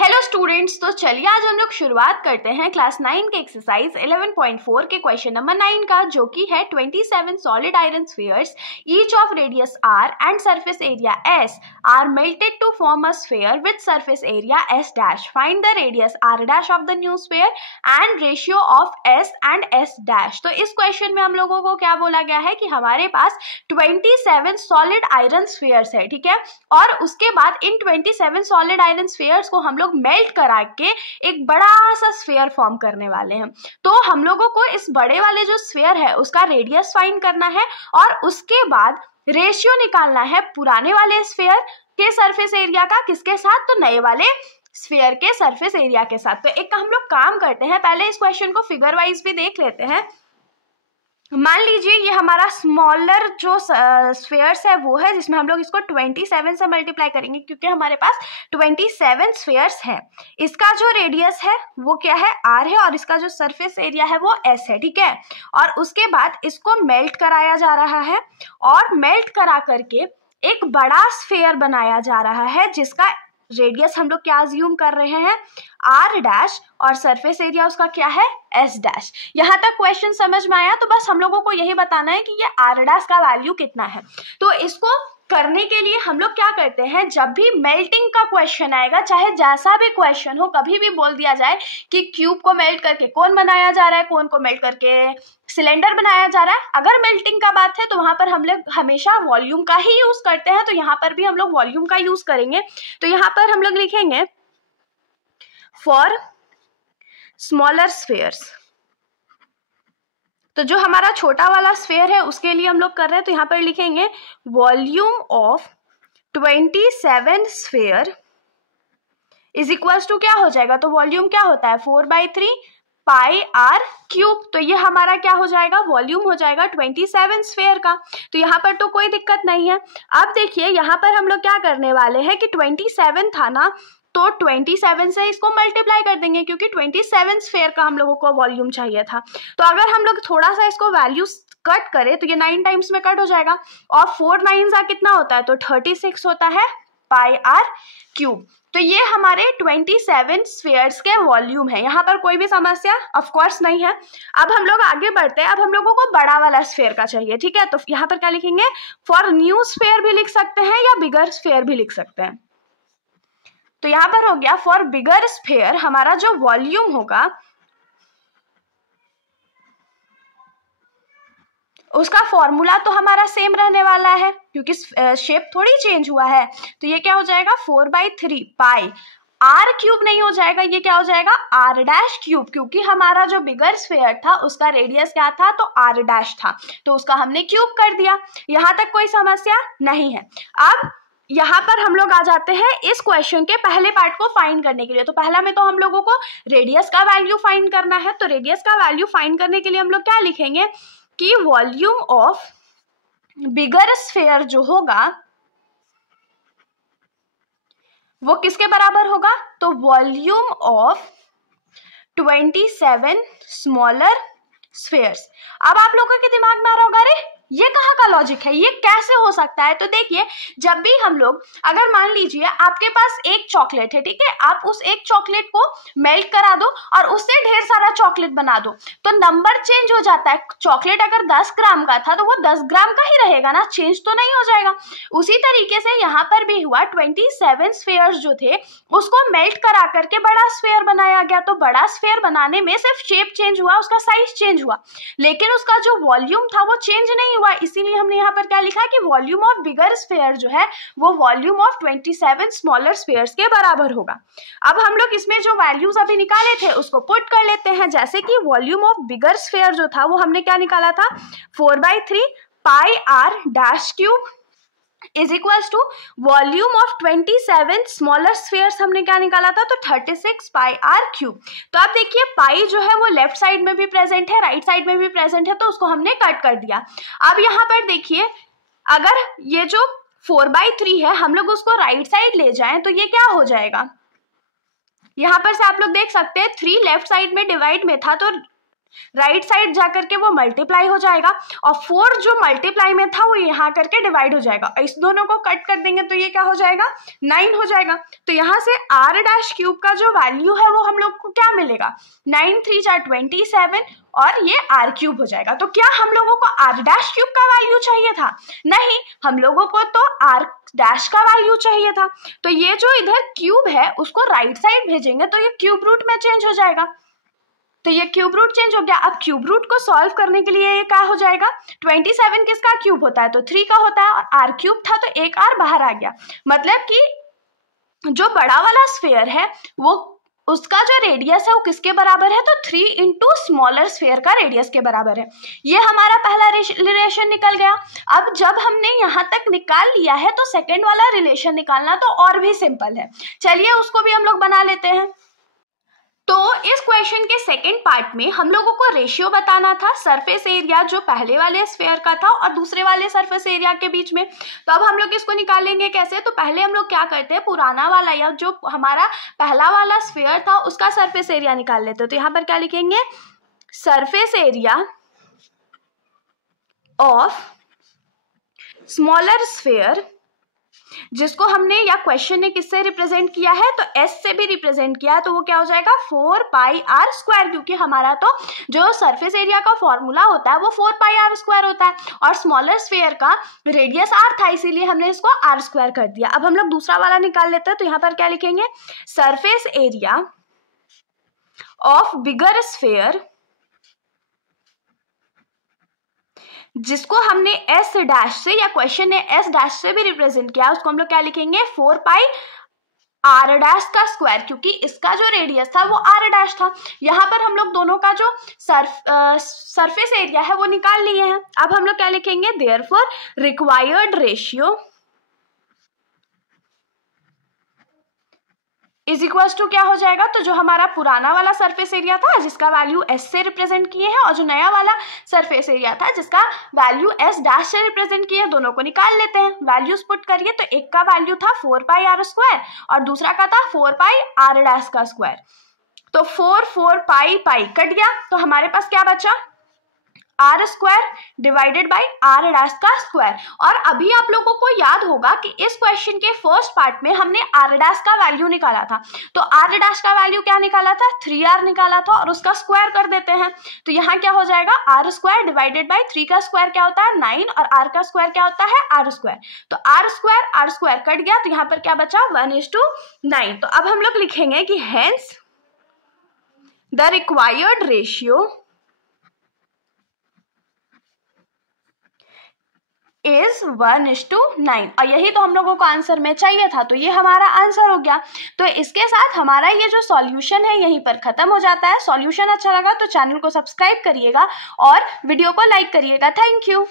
Hello students, तो चलिए आज हम लोग शुरुआत करते हैं क्लास 9 के एक्सरसाइज 11.4 के क्वेश्चन नंबर 9 का, जो कि है 27 solid iron spheres each of radius r and surface area s are melted to form a sphere with surface area s dash. Find the radius r dash of the new sphere and ratio of s and s dash. तो इस question में हम लोगों को क्या बोला गया है कि हमारे पास 27 सॉलिड आयरन स्फीयर्स है, ठीक है, और उसके बाद इन 27 सॉलिड आयरन स्फीयर्स को हम लोग मेल्ट करा के एक बड़ा सा स्फीयर फॉर्म करने वाले हैं। तो हम लोगों को इस बड़े वाले जो स्फीयर है उसका रेडियस फाइंड करना है और उसके बाद रेशियो निकालना है पुराने वाले स्फीयर के सरफेस एरिया का किसके साथ, तो नए वाले स्फीयर के सरफेस एरिया के साथ। तो एक हम लोग काम करते हैं, पहले इस क्वेश्चन को फिगर वाइज भी देख लेते हैं। मान लीजिए ये हमारा स्मॉलर जो स्फीयर्स है वो है, जिसमें हम लोग इसको 27 से मल्टीप्लाई करेंगे क्योंकि हमारे पास 27 स्फीयर्स है। इसका जो रेडियस है वो क्या है, r है, और इसका जो सरफेस एरिया है वो s है, ठीक है। और उसके बाद इसको मेल्ट कराया जा रहा है और मेल्ट करा करके एक बड़ा स्फीयर बनाया जा रहा है जिसका रेडियस हम लोग क्या अज्यूम कर रहे हैं, r डैश, और सरफेस एरिया उसका क्या है, s डैश। यहाँ तक क्वेश्चन समझ में आया? तो बस हम लोगों को यही बताना है कि ये r डैश का वैल्यू कितना है। तो इसको करने के लिए हम लोग क्या करते हैं, जब भी मेल्टिंग का क्वेश्चन आएगा, चाहे जैसा भी क्वेश्चन हो, कभी भी बोल दिया जाए कि क्यूब को मेल्ट करके कौन बनाया जा रहा है, कौन को मेल्ट करके सिलेंडर बनाया जा रहा है, अगर मेल्टिंग का बात है तो वहां पर हम लोग हमेशा वॉल्यूम का ही यूज करते हैं। तो यहाँ पर भी हम लोग वॉल्यूम का यूज करेंगे। तो यहाँ पर हम लोग लिखेंगे फॉर स्मॉलर स्फीयर्स। तो जो हमारा छोटा वाला स्फीयर है उसके लिए हम लोग कर रहे हैं, तो यहाँ पर लिखेंगे volume of 27 sphere is equals to क्या हो जाएगा, तो वॉल्यूम क्या होता है 4/3 पाई आर क्यूब। तो ये हमारा क्या हो जाएगा, वॉल्यूम हो जाएगा 27 स्फीयर का। तो यहाँ पर तो कोई दिक्कत नहीं है। अब देखिए यहाँ पर हम लोग क्या करने वाले हैं कि 27 था ना, तो 27 से इसको मल्टीप्लाई कर देंगे क्योंकि 27 स्फीयर का हम लोगों को वॉल्यूम चाहिए था। तो अगर हम लोग थोड़ा सा इसको वैल्यू कट करें तो ये 9 टाइम्स में कट हो जाएगा और 4 9 कितना होता है, तो 36 होता है पाई आर क्यूब। तो ये हमारे 27 स्फीयर्स के वॉल्यूम है। यहाँ पर कोई भी समस्या ऑफ कोर्स नहीं है। अब हम लोग आगे बढ़ते हैं। अब हम लोगों को बड़ा वाला स्फीयर का चाहिए, ठीक है। तो यहाँ पर क्या लिखेंगे, फॉर न्यू स्फीयर भी लिख सकते हैं या बिगर स्फीयर भी लिख सकते हैं। तो यहाँ पर हो गया फॉर बिगर स्फीयर, हमारा जो वॉल्यूम होगा उसका फॉर्मूला तो हमारा सेम रहने वाला है क्योंकि शेप थोड़ी चेंज हुआ है। तो ये क्या हो जाएगा 4/3 पाई आर क्यूब नहीं हो जाएगा, ये क्या हो जाएगा आर डैश क्यूब, क्योंकि हमारा जो बिगर स्फीयर था उसका रेडियस क्या था, तो आर डैश था, तो उसका हमने क्यूब कर दिया। यहाँ तक कोई समस्या नहीं है। अब यहाँ पर हम लोग आ जाते हैं इस क्वेश्चन के पहले पार्ट को फाइंड करने के लिए। तो पहला में तो हम लोगों को रेडियस का वैल्यू फाइंड करना है। तो रेडियस का वैल्यू फाइंड करने के लिए हम लोग क्या लिखेंगे कि वॉल्यूम ऑफ बिगर स्फीयर जो होगा वो किसके बराबर होगा, तो वॉल्यूम ऑफ 27 स्मॉलर स्फीयर्स। अब आप लोगों के दिमाग में आ रहा होगा, अरे ये कहाँ का लॉजिक है, ये कैसे हो सकता है। तो देखिए, जब भी हम लोग, अगर मान लीजिए आपके पास एक चॉकलेट है, ठीक है, आप उस एक चॉकलेट को मेल्ट करा दो और उससे ढेर सारा चॉकलेट बना दो, तो नंबर चेंज हो जाता है। चॉकलेट अगर 10 ग्राम का था तो वो 10 ग्राम का ही रहेगा ना, चेंज तो नहीं हो जाएगा। उसी तरीके से यहाँ पर भी हुआ, 27 स्फीयर्स जो थे उसको मेल्ट करा करके बड़ा स्फीयर बनाया गया। तो बड़ा स्फीयर बनाने में सिर्फ शेप चेंज हुआ, उसका साइज चेंज हुआ, लेकिन उसका जो वॉल्यूम था वो चेंज नहीं हुआ। इसीलिए हमने यहाँ पर क्या लिखा कि वॉल्यूम ऑफ बिगर स्फीयर जो है वो वॉल्यूम ऑफ 27 स्मॉलर स्फीयर्स के बराबर होगा। अब हम लोग इसमें जो वैल्यूज अभी निकाले थे उसको पुट कर लेते हैं। जैसे कि वॉल्यूम ऑफ बिगर स्फीयर जो था वो हमने क्या निकाला था, 4/3 pi R dash cube is equals to volume of 27 smaller spheres हमने क्या निकाला था, तो 36 पाई आर क्यूब। तो आप देखिए पाई जो है वो लेफ्ट साइड में भी प्रेजेंट है, राइट साइड में भी प्रेजेंट है, तो उसको हमने कट कर दिया। अब यहाँ पर देखिए, अगर ये जो 4/3 है हम लोग उसको राइट साइड ले जाएं तो ये क्या हो जाएगा, यहाँ पर से आप लोग देख सकते हैं 3 लेफ्ट साइड में डिवाइड में था, तो राइट साइड जा करके वो मल्टीप्लाई हो जाएगा और 4 जो मल्टीप्लाई में था वो यहाँ करके डिवाइड हो जाएगा। इस दोनों को कट कर देंगे तो ये क्या हो जाएगा, 9 हो जाएगा। तो यहाँ से r डैश क्यूब का जो वैल्यू है वो हम लोग को क्या मिलेगा, 9 3 जा 27 और ये r क्यूब हो जाएगा। तो क्या हम लोगों को r डैश क्यूब का वैल्यू चाहिए था, नहीं, हम लोगों को तो r डैश का वैल्यू चाहिए था। तो ये जो इधर क्यूब है उसको राइट साइड भेजेंगे तो ये क्यूब रूट में चेंज हो जाएगा। तो ये क्यूब रूट चेंज हो गया। अब क्यूब रूट को सॉल्व करने के लिए ये क्या हो जाएगा, 27 किसका क्यूब होता है, तो 3 का होता है और r क्यूब था तो एक r बाहर आ गया। मतलब कि जो बड़ा वाला स्फीयर है वो उसका जो रेडियस है वो किसके बराबर है, तो 3 इंटू स्मॉलर स्फीयर का रेडियस के बराबर है। ये हमारा पहला रिलेशन निकल गया। अब जब हमने यहाँ तक निकाल लिया है तो सेकेंड वाला रिलेशन निकालना तो और भी सिंपल है। चलिए उसको भी हम लोग बना लेते हैं। तो इस क्वेश्चन के सेकंड पार्ट में हम लोगों को रेशियो बताना था सरफेस एरिया जो पहले वाले स्फीयर का था और दूसरे वाले सरफेस एरिया के बीच में। तो अब हम लोग इसको निकालेंगे कैसे, तो पहले हम लोग क्या करते हैं, पुराना वाला या जो हमारा पहला वाला स्फीयर था उसका सरफेस एरिया निकाल लेते हैं। तो यहाँ पर क्या लिखेंगे, surface area of smaller sphere, जिसको हमने या क्वेश्चन ने किससे रिप्रेजेंट किया है, तो s से भी रिप्रेजेंट किया है। तो वो क्या हो जाएगा 4 पाई r स्क्वायर, क्योंकि हमारा तो जो सरफेस एरिया का फॉर्मूला होता है वो 4 पाई r स्क्वायर होता है और स्मॉलर स्फीयर का रेडियस r था, इसीलिए हमने इसको r स्क्वायर कर दिया। अब हम लोग दूसरा वाला निकाल लेते हैं। तो यहाँ पर क्या लिखेंगे, surface area of bigger sphere, जिसको हमने s डैश से या क्वेश्चन ने s डैश से भी रिप्रेजेंट किया, उसको हम लोग क्या लिखेंगे 4 पाई r डैश का स्क्वायर, क्योंकि इसका जो रेडियस था वो r डैश था। यहाँ पर हम लोग दोनों का जो सरफेस एरिया है वो निकाल लिए हैं। अब हम लोग क्या लिखेंगे, therefore required ratio is equals to क्या हो जाएगा, तो जो हमारा पुराना वाला सरफेस एरिया था जिसका वैल्यू s से रिप्रेजेंट किए हैं और जो नया वाला सरफेस एरिया था जिसका वैल्यू s डैश से रिप्रेजेंट किए हैं, दोनों को निकाल लेते हैं। वैल्यूज पुट करिए तो एक का वैल्यू था 4 पाई r स्क्वायर और दूसरा का था 4 पाई r डैश का स्क्वायर। तो 4 पाई पाई कट गया तो हमारे पास क्या बचा, r square divided by r dash का स्क्वायर। और अभी आप लोगों को याद होगा कि इस क्वेश्चन के फर्स्ट पार्ट में हमने r डैश का वैल्यू निकाला था। तो r डैश का वैल्यू क्या निकाला था, 3r निकाला था और उसका स्क्वायर कर देते हैं। तो यहाँ क्या हो जाएगा, r स्क्वायर डिवाइडेड बाई 3 का स्क्वायर क्या होता है 9 और r का स्क्वायर क्या होता है r स्क्वायर। तो r स्क्वायर कट गया तो यहाँ पर क्या बचा 1:9। तो अब हम लोग लिखेंगे कि hence the required ratio is 1:9 और यही तो हम लोगों को आंसर में चाहिए था। तो ये हमारा आंसर हो गया। तो इसके साथ हमारा ये जो सॉल्यूशन है यहीं पर खत्म हो जाता है। सॉल्यूशन अच्छा लगा तो चैनल को सब्सक्राइब करिएगा और वीडियो को लाइक करिएगा। Thank you.